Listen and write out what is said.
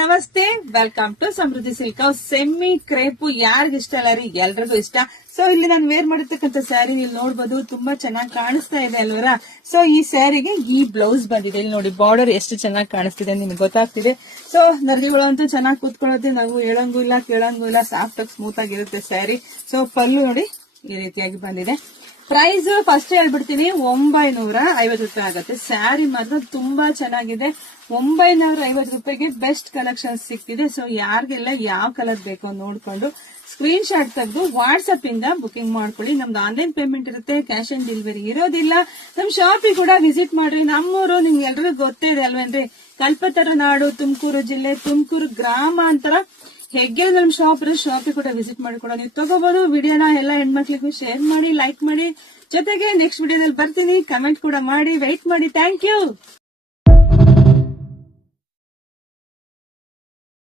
ನಮಸ್ತೆ, welcome to Samruddhi silk house. Semi crepe ಯಾರಿಗ ಇಷ್ಟ ಅಲ್ಲ ರೀ, ಎಲ್ರಿಗೂ ಇಷ್ಟ. ಸೊ ಇಲ್ಲಿ ನಾನು ವೇರ್ ಮಾಡಿರ್ತಕ್ಕಂಥ ಸ್ಯಾರಿ ನೀವು ನೋಡಬಹುದು, ತುಂಬಾ ಚೆನ್ನಾಗಿ ಕಾಣಿಸ್ತಾ ಇದೆ ಅಲ್ವರ. ಸೊ ಈ ಸ್ಯಾರಿಗೆ ಈ ಬ್ಲೌಸ್ ಬಂದಿದೆ. ಇಲ್ಲಿ ನೋಡಿ, ಬಾರ್ಡರ್ ಎಷ್ಟು ಚೆನ್ನಾಗಿ ಕಾಣಿಸ್ತಿದೆ ನಿಮ್ಗೆ ಗೊತ್ತಾಗ್ತಿದೆ. ಸೊ ನರ್ಲಿಗಳು ಅಂತೂ ಚೆನ್ನಾಗಿ ಕೂತ್ಕೊಳ್ಳುತ್ತೆ, ನಾವು ಹೇಳಂಗೂ ಇಲ್ಲ ಕೇಳಂಗೂ ಇಲ್ಲ, ಸಾಫ್ಟ್ ಆಗಿ ಸ್ಮೂತ್ ಆಗಿರುತ್ತೆ ಸ್ಯಾರಿ. ಸೊ ಪಲ್ಲು ನೋಡಿ ಈ ರೀತಿಯಾಗಿ ಬಂದಿದೆ. ಪ್ರೈಸ್ ಫಸ್ಟ್ ಹೇಳ್ಬಿಡ್ತೀನಿ, 950 ರೂಪಾಯಿ ಆಗುತ್ತೆ. ಸ್ಯಾರಿ ಮಾತ್ರ ತುಂಬಾ ಚೆನ್ನಾಗಿದೆ. 950 ರೂಪಾಯಿಗೆ ಬೆಸ್ಟ್ ಕಲೆಕ್ಷನ್ ಸಿಕ್ತಿದೆ. ಸೊ ಯಾರಿಗೆಲ್ಲ ಯಾವ ಕಲರ್ ಬೇಕೋ ನೋಡ್ಕೊಂಡು ಸ್ಕ್ರೀನ್ ಶಾಟ್ ತೆಗೆದು ವಾಟ್ಸ್ಆಪ್ ಇಂದ ಬುಕಿಂಗ್ ಮಾಡ್ಕೊಳ್ಳಿ. ನಮ್ದು ಆನ್ಲೈನ್ ಪೇಮೆಂಟ್ ಇರುತ್ತೆ, ಕ್ಯಾಶ್ ಆನ್ ಡೆಲಿವರಿ ಇರೋದಿಲ್ಲ. ನಮ್ ಶಾಪಿಗೆ ಕೂಡ ವಿಸಿಟ್ ಮಾಡ್ರಿ. ನಮ್ಮೂರು ನಿಮ್ಗೆ ಎಲ್ರಿಗೂ ಗೊತ್ತೇ ಇದೆ ಅಲ್ವೇನ್ರಿ, ಕಲ್ಪತರು ನಾಡು, ತುಮಕೂರು ಜಿಲ್ಲೆ, ತುಮಕೂರು ಗ್ರಾಮಾಂತರ ಹೆಗ್ಗೆ ನಮ್ ಶಾಪಿಗೆ ಕೂಡ ವಿಸಿಟ್ ಮಾಡಿಕೊಡ ನೀವು ತಗೋಬಹುದು. ವಿಡಿಯೋನ ಎಲ್ಲ ಹೆಣ್ಮಕ್ಳಿಗೂ ಶೇರ್ ಮಾಡಿ, ಲೈಕ್ ಮಾಡಿ. ಜೊತೆಗೆ ನೆಕ್ಸ್ಟ್ ವಿಡಿಯೋದಲ್ಲಿ ಬರ್ತೀನಿ, ಕಮೆಂಟ್ ಕೂಡ ಮಾಡಿ, ವೆಯ್ಟ್ ಮಾಡಿ. Thank you.